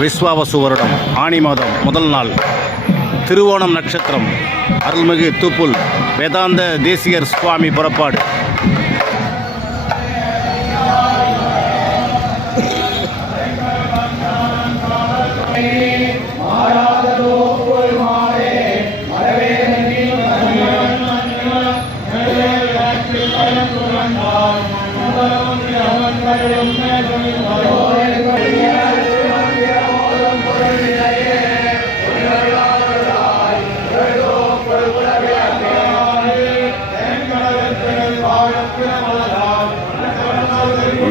விஸ்வாவசு வருடம் ஆனி மாதம் முதல் நாள். திருவோணம் நட்சத்திரம் அருள்மிகு தூப்புல் வேதாந்த தேசியர் சுவாமி புறப்பாடு.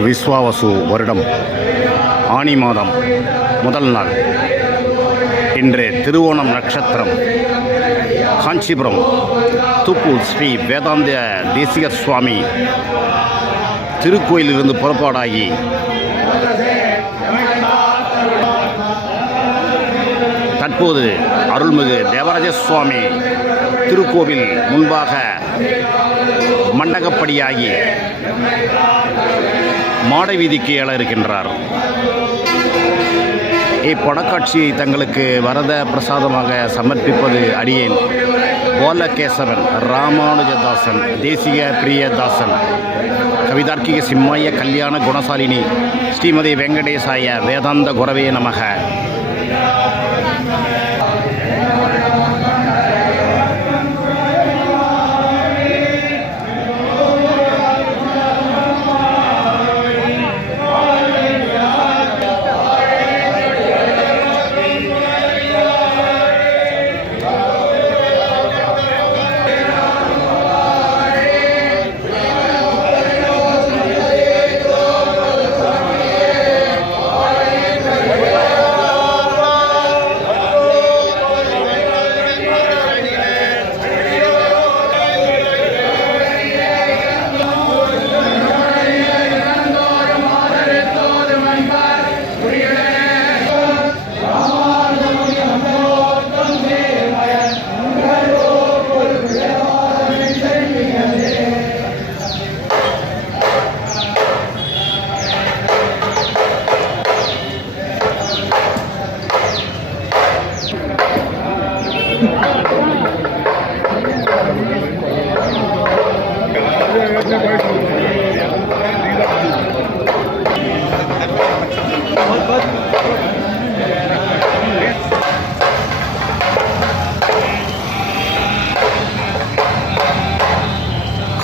விஸ்வாவசு வருடம் ஆனி மாதம் முதல் நாள். இன்று திருவோணம் நட்சத்திரம் காஞ்சிபுரம் தூப்பூர் ஸ்ரீ வேதாந்த தேசிகர் சுவாமி திருக்கோயிலிருந்து புறப்பாடாகி தற்போது அருள்மிகு தேவராஜ சுவாமி திருக்கோவில் முன்பாக மண்டகப்படியாகி மாட வீதிக்கு எழ இருக்கின்றார். இப்படக்காட்சியை தங்களுக்கு வரத பிரசாதமாக சமர்ப்பிப்பது அடியேன். கோலகேசவன் ராமானுஜதாசன் தேசிய பிரியதாசன் கவிதார்க்கிக சிம்மாய கல்யாண குணசாலினி ஸ்ரீமதி வெங்கடேசாய வேதாந்த குரவே நமக.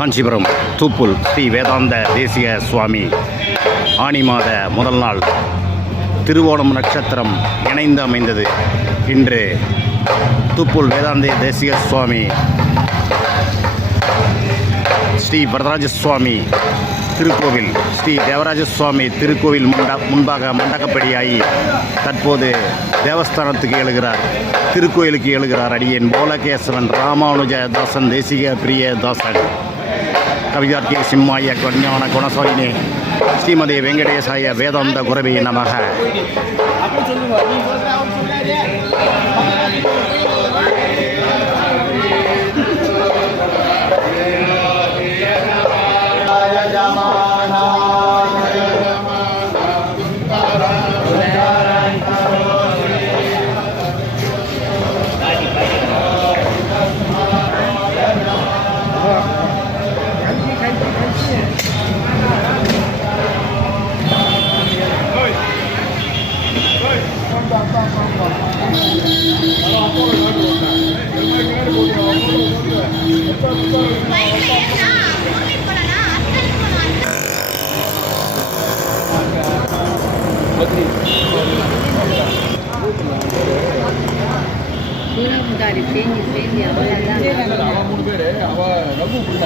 காஞ்சிபுரம் தூப்புல் ஸ்ரீ வேதாந்த தேசிக சுவாமி. ஆனி மாத முதல் நாள். திருவோணம் நட்சத்திரம் இணைந்து அமைந்தது. இன்று தூப்புல் வேதாந்த தேசிக சுவாமி. ஸ்ரீ வரதராஜ சுவாமி திருக்கோவில் ஸ்ரீ தேவராஜ சுவாமி திருக்கோவில் முண்டா முன்பாக மண்டகப்படியாகி தற்போது தேவஸ்தானத்துக்கு எழுகிறார். திருக்கோயிலுக்கு எழுகிறார் அடியேன் போலகேசவன் ராமானுஜ தாசன் தேசிக பிரிய தாசன். கவிதார்க்கிய சிம்மாய கஞான குணசாலினே ஸ்ரீமதி வெங்கடேசாய வேதாந்த குரவி நமக. துணிமுந்தாரி தேங்கி தேங்கி அவ்வளோதான் அவன் மூணு பேரு அவ ரகு புள்ள